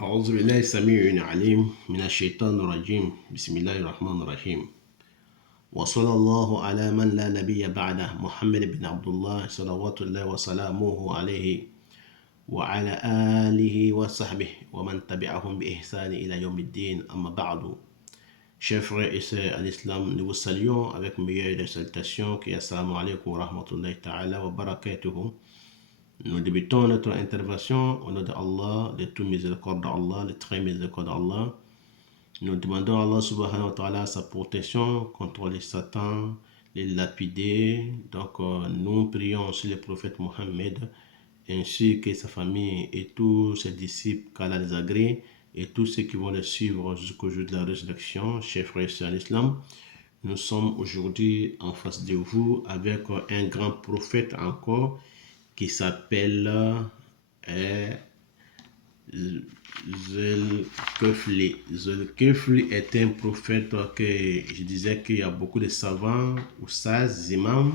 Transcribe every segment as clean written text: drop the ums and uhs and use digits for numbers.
أعوذ بالله السميع العليم من الشيطان الرجيم بسم الله الرحمن الرحيم وصلى الله على من لا نبي بعده محمد بن عبد الله صلوات الله وسلامه عليه وعلى آله وصحبه ومن تبعهم بإحسان إلى يوم الدين أما بعد. Chers frères et sœurs en islam, nous vous saluons avec meilleure des salutations qui est assalamu alaikum wa rahmatullahi ta'ala wa barakatuhu. Nous débutons notre intervention au nom d'Allah, de tout miséricorde d'Allah, le très miséricorde d'Allah. Nous demandons à Allah subhanahu wa ta'ala sa protection contre les satans, les lapidés. Donc nous prions sur le prophète Mohammed ainsi que sa famille et tous ses disciples qu'Allah les agrée et tous ceux qui vont le suivre jusqu'au jour de la résurrection. Chers frères et sœurs en islam, nous sommes aujourd'hui en face de vous avec un grand prophète encore qui s'appelle Zulkifli. Zulkifli est un prophète que je disais qu'il y a beaucoup de savants ou sages, imams,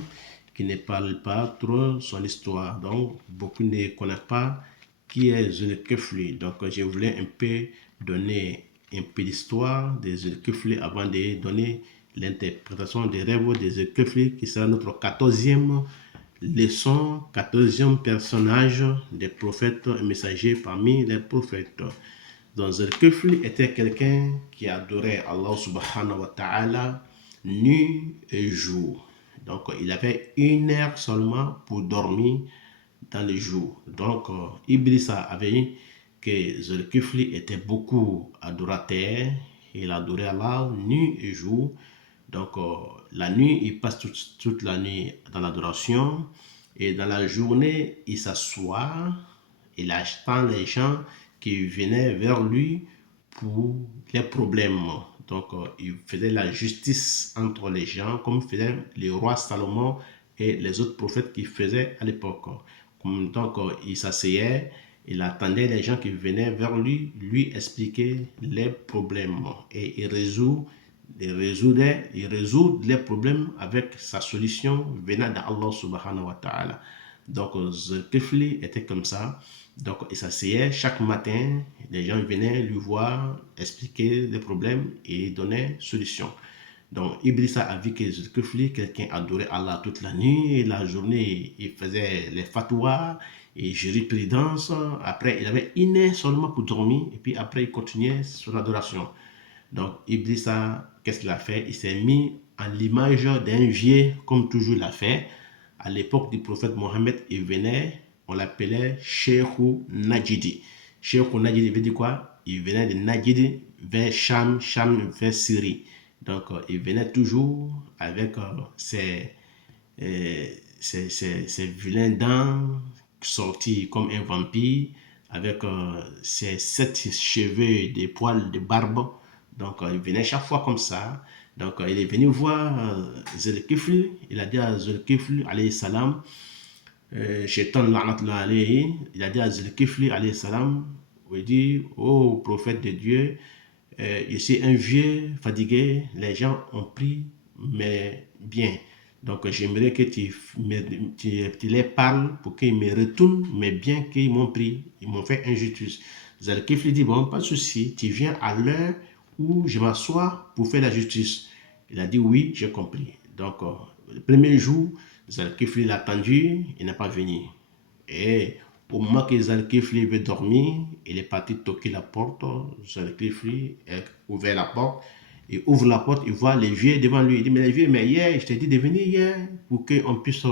qui ne parlent pas trop son histoire. Donc, beaucoup ne connaissent pas qui est Zulkifli. Donc, je voulais un peu donner un peu d'histoire de Zulkifli avant de donner l'interprétation des rêves de Zulkifli, qui sera notre 14e leçon, 14e personnage des prophètes et messagers parmi les prophètes. Donc Zulkifli était quelqu'un qui adorait Allah subhanahu wa ta'ala nuit et jour. Donc il avait 1 heure seulement pour dormir dans les jours. Donc Iblis avait dit que Zulkifli était beaucoup adorateur. Il adorait Allah nuit et jour. Donc, la nuit, il passe toute la nuit dans l'adoration. Et dans la journée, il s'assoit. Il attend les gens qui venaient vers lui pour les problèmes. Donc, il faisait la justice entre les gens, comme faisait le roi Salomon et les autres prophètes qui faisaient à l'époque. Donc, il s'asseyait. Il attendait les gens qui venaient vers lui, lui expliquer les problèmes. Et il résout les problèmes avec sa solution venant d'Allah subhanahu wa ta'ala. Donc Zulkifli était comme ça. Donc il s'asseyait chaque matin, les gens venaient lui voir, expliquer les problèmes et donner solution. Donc Iblis a vu que Zulkifli, quelqu'un adorait Allah toute la nuit, et la journée il faisait les fatwas et jurisprudence. Après il avait 1 heure seulement pour dormir et puis après il continuait son adoration. Donc, Iblis, qu'est-ce qu'il a fait? Il s'est mis en l'image d'un vieux, comme toujours l'a fait. À l'époque du prophète Mohammed, il venait, on l'appelait Sheikhou Najidi. Sheikhou Najidi veut dire quoi? Il venait de Najidi vers Cham, Cham vers Syrie. Donc, il venait toujours avec ses vilains dents sortis comme un vampire, avec ses 7 cheveux, des poils de barbe. Donc, il venait chaque fois comme ça. Donc, il est venu voir Zulkifli. Il a dit à Zulkifli, alayhi salam, Shaitan la'natullah alayhi, il a dit à Zulkifli, alayhi salam, il dit, oh prophète de Dieu, je suis un vieux fatigué, les gens ont pris, mais bien. Donc, j'aimerais que tu les parles pour qu'ils me retournent, mais bien qu'ils m'ont pris, ils m'ont fait injustice. Zulkifli dit, bon, pas de souci, tu viens à l'heure où je m'assois pour faire la justice. Il a dit, oui, j'ai compris. Donc, le premier jour, Zulkifli l'a attendu, il n'a pas venu. Et au moment que Zulkifli veut dormir, il est parti toquer la porte. Zulkifli a ouvert la porte. Il ouvre la porte, il voit les vieux devant lui. Il dit, mais les vieux, mais hier, je t'ai dit de venir hier pour qu'on puisse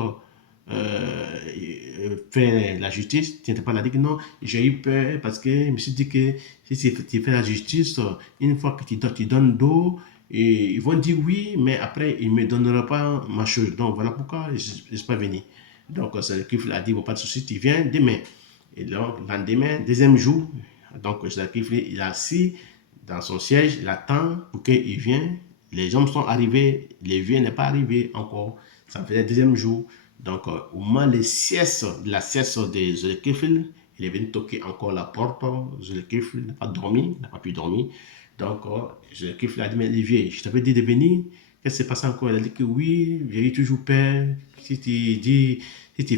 faire la justice. Tu n'étais pas là, dit que non, j'ai eu peur parce que je me suis dit que si tu fais la justice, une fois que tu donnes d'eau, et ils vont dire oui, mais après, ils ne me donneront pas ma chose. Donc voilà pourquoi je ne suis pas venu. Donc, Zulkifli a dit, bon, pas de souci, tu viens demain. Et donc, le lendemain, deuxième jour, donc Zulkifli, il est assis dans son siège, il attend pour qu'il vienne. Les hommes sont arrivés, les vieux n'est pas arrivé encore. Ça faisait le deuxième jour. Donc, au moment de la sieste de Zulkifli, il est venu toquer encore la porte. Zulkifli n'a pas dormi, n'a pas pu dormir. Donc, Zulkifli a dit, mais les vieux, je t'avais dit de venir. Qu'est-ce qui s'est passé encore? Il a dit que oui, j'ai eu toujours peur. Si tu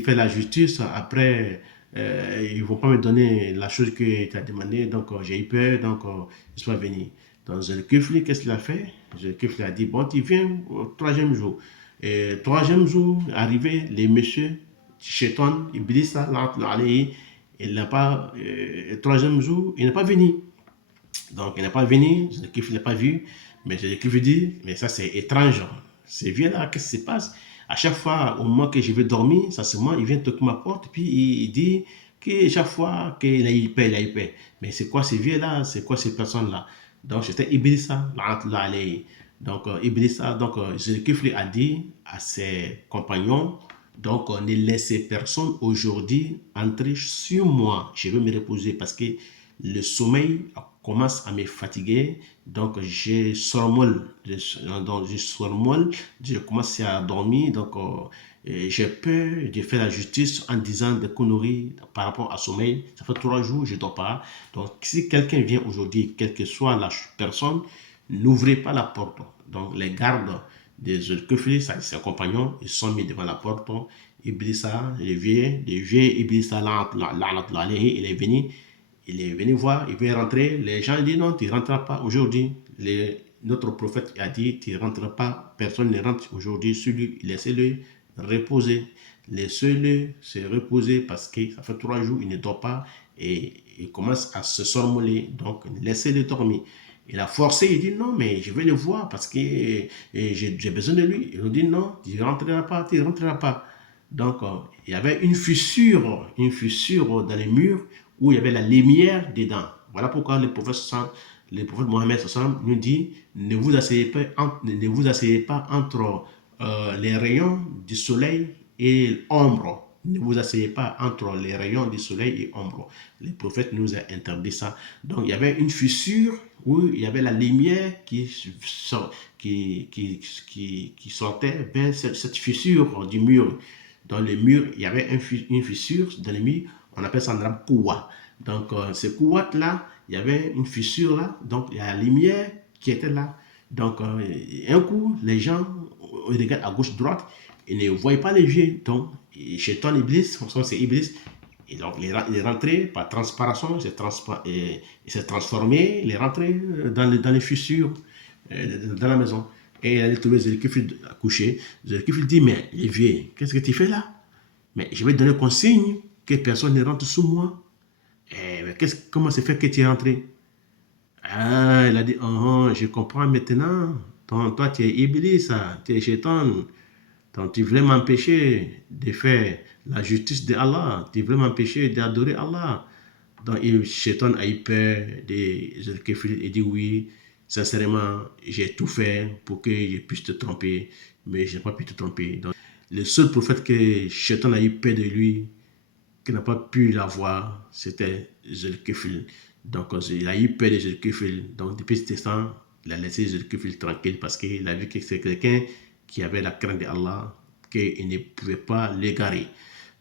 fais la justice, après, ils ne vont pas me donner la chose que tu as demandé, donc j'ai eu peur, donc je suis pas venu. Donc Zulkifli, qu'est-ce qu'il a fait? Zulkifli a dit, bon, tu viens au troisième jour. Et troisième jour, arrivé, les messieurs, Shaitan, Iblis, il n'a pas, troisième jour, il n'est pas venu. Donc, il n'est pas venu, Zulkifli ne l'a pas vu, mais Zulkifli dit, mais ça c'est étrange, c'est vieux là, qu'est-ce qui se passe? À chaque fois, au moment que je vais dormir, ça c'est moi, il vient toquer ma porte, puis il dit que chaque fois qu'il a eu peur, il a eu peur. Mais c'est quoi ces vieux là, c'est quoi ces personnes là? Donc, c'était Iblissa, donc, Iblissa, donc, Zulkifli a dit à ses compagnons, donc, ne laissez personne aujourd'hui entrer sur moi. Je vais me reposer parce que le sommeil commence à me fatiguer. Donc, je commence à dormir. Donc, j'ai peur de faire la justice en disant des conneries par rapport au sommeil. Ça fait 3 jours, je ne dors pas. Donc, si quelqu'un vient aujourd'hui, quelle que soit la personne, n'ouvrez pas la porte. Donc, les gardes des Zulkifli, ses compagnons, ils sont mis devant la porte. Iblissa, le vieux Iblissa, il est venu voir, il veut rentrer. Les gens disent non, tu ne rentreras pas aujourd'hui. Notre prophète a dit, tu ne rentres pas, personne ne rentre aujourd'hui. Laissez-le reposer. Laissez-le se reposer parce que ça fait 3 jours, il ne dort pas et il commence à se somnoler. Donc, laissez-le dormir. Il a forcé, il dit non, mais je vais le voir parce que j'ai besoin de lui. Ils ont dit non, tu ne rentreras pas, tu ne rentreras pas. Donc, il y avait une fissure dans les murs où il y avait la lumière dedans. Voilà pourquoi le prophète Mohammed nous dit ne vous asseyez pas entre les rayons du soleil et l'ombre. Ne vous asseyez pas entre les rayons du soleil et l'ombre. Le prophète nous a interdit ça. Donc il y avait une fissure où il y avait la lumière qui sortait vers cette fissure du mur. Dans le mur, il y avait une fissure dans le mur, on appelle ça en arabe kouwa. Donc, ce kouwa-là, il y avait une fissure là, donc il y a la lumière qui était là. Donc, un coup, les gens regardent à gauche-droite et ne voient pas les vieux. Donc, chez ton Iblis, c'est Iblis, et donc il est rentré par transpiration, il s'est transformé, il est rentré dans les fissures dans la maison. Et il allait trouver Zulkifli à coucher. Zulkifli dit, mais les vieux, qu'est-ce que tu fais là? Mais je vais te donner consigne que personne ne rentre sous moi. Comment c'est fait que tu es rentré? Ah, il a dit, oh, je comprends maintenant. Toi, tu es Iblis, tu es Shaitan. Donc, tu voulais m'empêcher de faire la justice de Allah. Tu voulais m'empêcher d'adorer Allah. Donc, Shaitan a eu peur de Zulkifli et dit oui, sincèrement, j'ai tout fait pour que je puisse te tromper, mais je n'ai pas pu te tromper. Donc, le seul prophète que Shaitan a eu peur de lui, qui n'a pas pu l'avoir, c'était Zulkifli. Donc, il a eu peur de Zulkifli. Donc, depuis cet instant, il a laissé Zulkifli tranquille parce qu'il a vu que c'est quelqu'un qui avait la crainte d'Allah, qu'il ne pouvait pas l'égarer.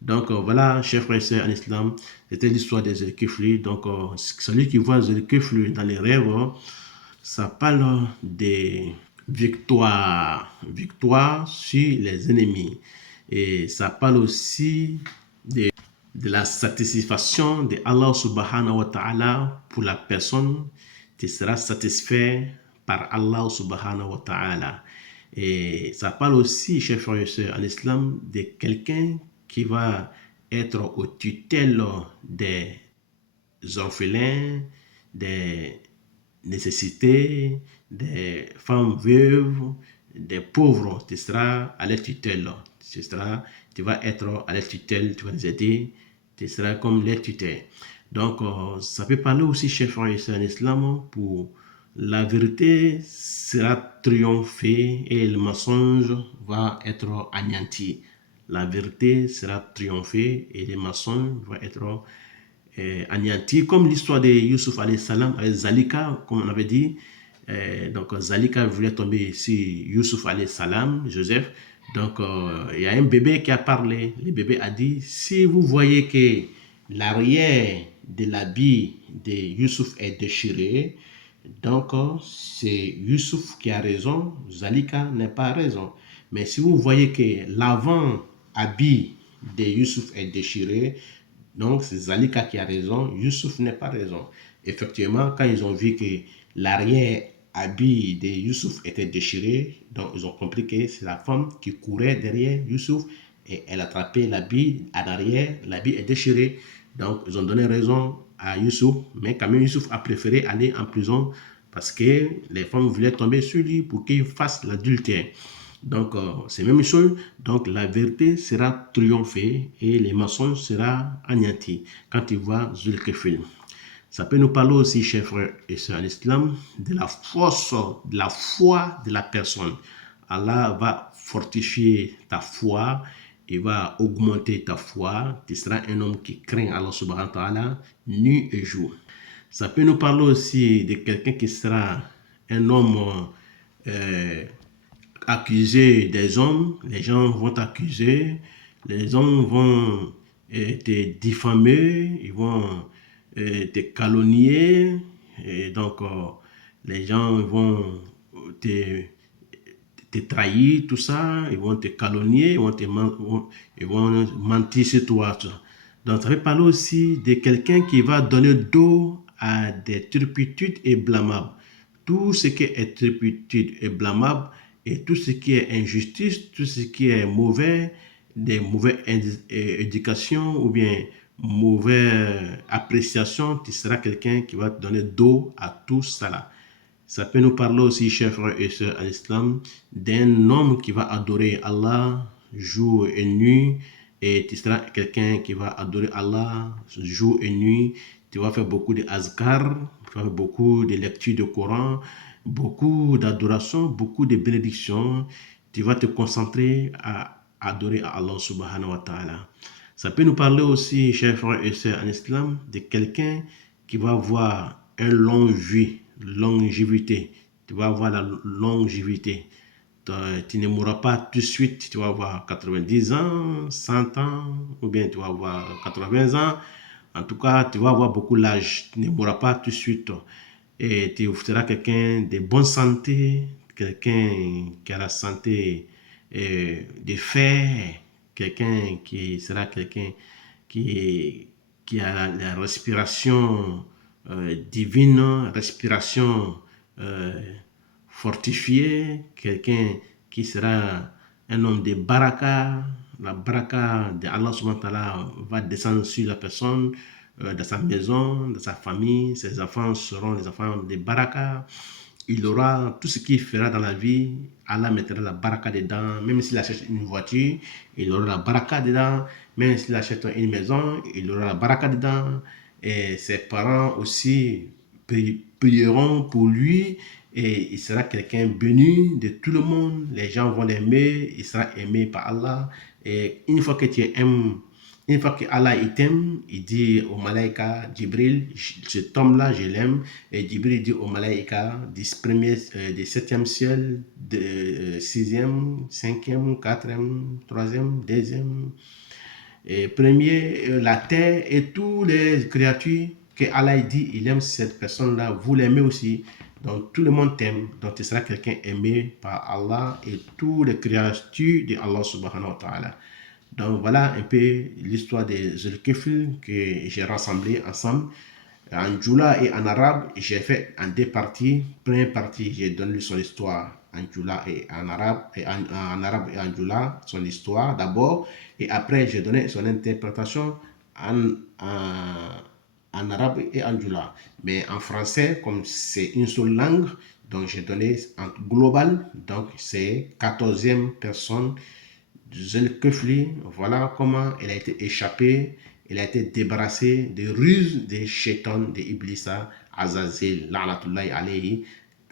Donc, voilà, chers frères et sœurs en islam, c'était l'histoire de Zulkifli. Donc, celui qui voit Zulkifli dans les rêves, ça parle des victoires sur les ennemis. Et ça parle aussi de la satisfaction de Allah subhanahu wa ta'ala pour la personne qui sera satisfait par Allah subhanahu wa ta'ala. Et ça parle aussi, chers frères et sœurs, en islam, de quelqu'un qui va être au tutelle des orphelins, des nécessités, des femmes veuves, des pauvres. Tu seras à leur tutelle. Tu vas être à leur tutelle, tu vas les aider, tu seras comme leur tutelle. Donc, ça peut parler aussi, chers frères et sœurs en islam, pour la vérité sera triomphée et le mensonge va être anéanti. La vérité sera triomphée et le mensonge va être anéanti, comme l'histoire de Youssouf alayhi salam avec Zalika, comme on avait dit. Donc Zalika voulait tomber sur Youssouf alayhi salam, Joseph. Donc il y a un bébé qui a parlé. Le bébé a dit, si vous voyez que l'arrière de l'habit de Youssouf est déchiré, donc c'est Youssouf qui a raison, Zalika n'a pas raison. Mais si vous voyez que l'avant-habit de Youssouf est déchiré, Donc, c'est Zalika qui a raison, Youssouf n'est pas raison. Effectivement, quand ils ont vu que l'arrière-habit de Youssouf était déchiré, donc ils ont compris que c'est la femme qui courait derrière Youssouf et elle a attrapé l'habit en arrière, l'habit est déchiré. Donc, ils ont donné raison à Youssouf, mais quand même, Youssouf a préféré aller en prison parce que les femmes voulaient tomber sur lui pour qu'il fasse l'adultère. Donc, c'est la même chose. Donc, la vérité sera triomphée et les mensonges seront anéantis quand ils voient Zulkifil. Ça peut nous parler aussi, chers frères et sœurs en islam, de la force, de la foi de la personne. Allah va fortifier ta foi, il va augmenter ta foi. Tu seras un homme qui craint Allah subhanahu wa ta'ala nuit et jour. Ça peut nous parler aussi de quelqu'un qui sera un homme accuser des hommes, les gens vont t'accuser, les hommes vont te diffamer, ils vont te calomnier, et donc les gens vont te trahir, tout ça, ils vont te calomnier, ils vont mentir sur toi. Donc ça veut parler aussi de quelqu'un qui va donner dos à des turpitudes et blâmables. Tout ce qui est turpitude et blâmable et tout ce qui est injustice, tout ce qui est mauvais, des mauvaises éducations ou bien mauvaise appréciation, tu seras quelqu'un qui va te donner dos à tout cela. Ça peut nous parler aussi, chers frères et sœurs en islam, d'un homme qui va adorer Allah jour et nuit. Et tu seras quelqu'un qui va adorer Allah jour et nuit. Tu vas faire beaucoup de azkar, tu vas faire beaucoup de lectures du Coran, beaucoup d'adoration, beaucoup de bénédictions. Tu vas te concentrer à adorer Allah subhanahu wa ta'ala. Ça peut nous parler aussi, chers frères et sœurs en islam, de quelqu'un qui va avoir un long vie, longévité. Tu vas avoir la longévité. Tu ne mourras pas tout de suite, tu vas avoir 90 ans, 100 ans, ou bien tu vas avoir 80 ans. En tout cas, tu vas avoir beaucoup l'âge. Tu ne mourras pas tout de suite. Et tu seras quelqu'un de bonne santé, quelqu'un qui a la santé de fer, quelqu'un qui sera quelqu'un qui, qui a la respiration divine, respiration fortifiée, quelqu'un qui sera un homme de baraka. La baraka de Allah subhanahu wa ta'ala va descendre sur la personne, dans sa maison, dans sa famille. Ses enfants seront des enfants de baraka. Il aura tout ce qu'il fera dans la vie. Allah mettra la baraka dedans. Même s'il achète une voiture, il aura la baraka dedans. Même s'il achète une maison, il aura la baraka dedans. Et ses parents aussi prieront pour lui et il sera quelqu'un béni de tout le monde. Les gens vont l'aimer, il sera aimé par Allah. Et une fois que tu aimes, une fois que Allah t'aime, il dit au malaïka, Jibril, cet homme-là, je l'aime. Et Jibril dit au malaïka, du premier, du septième ciel, de sixième, cinquième, quatrième, troisième, deuxième, et premier, la terre et toutes les créatures que Allah dit, il aime cette personne-là, vous l'aimez aussi. Donc tout le monde t'aime, donc tu seras quelqu'un aimé par Allah et toutes les créatures de Allah subhanahu wa ta'ala. Donc voilà un peu l'histoire des Zulkifl que j'ai rassemblé ensemble. En Djoula et en arabe, j'ai fait en deux parties. Première partie, j'ai donné son histoire en Djoula et en arabe, en arabe et en Djoula, son histoire d'abord. Et après, j'ai donné son interprétation en arabe et en Djoula. Mais en français, comme c'est une seule langue, donc j'ai donné en global, donc c'est 14e personne Zulkifli, voilà comment elle a été échappée, elle a été débarrassée des ruses des chétans, des Iblisa, Azazel, la'natullahi alayhi,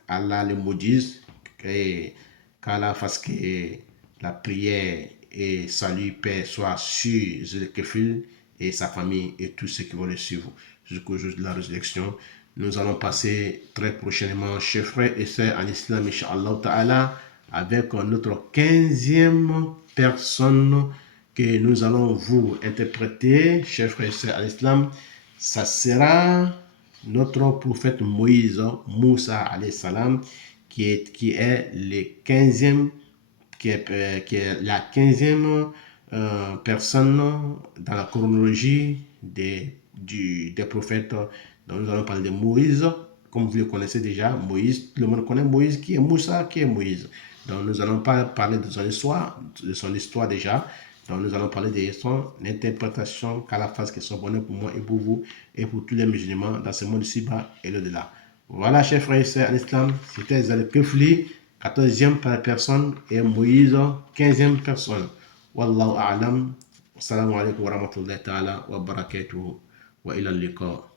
Allah le maudisse, qu'Allah fasse que la prière et salut, paix soit sur Zulkifli et sa famille et tous ceux qui vont le suivre jusqu'au jour de la résurrection. Nous allons passer très prochainement, chers frères et sœurs en islam, Inch'Allah Ta'ala, avec notre 15e personne que nous allons vous interpréter, chers frères et sœurs en islam. Ça sera notre prophète Moïse, Moussa alayhi salam, qui est le 15e, qui est la 15e personne dans la chronologie des prophètes. Donc nous allons parler de Moïse, comme vous le connaissez déjà. Moïse, tout le monde connaît Moïse, qui est Moussa, qui est Moïse. Donc nous allons pas parler de son histoire déjà. Donc nous allons parler de son interprétation qu'Allah fasse que soit bonne pour moi et pour vous et pour tous les musulmans dans ce monde ici-bas et l'au-delà. Voilà, chers frères et sœurs en islam, c'était Zalkifli, 14e personne, et Moïse, 15e personne. Wallahu a'lam. Assalamu alaikum wa rahmatullahi ta'ala wa barakatuhu wa ila al-liqa.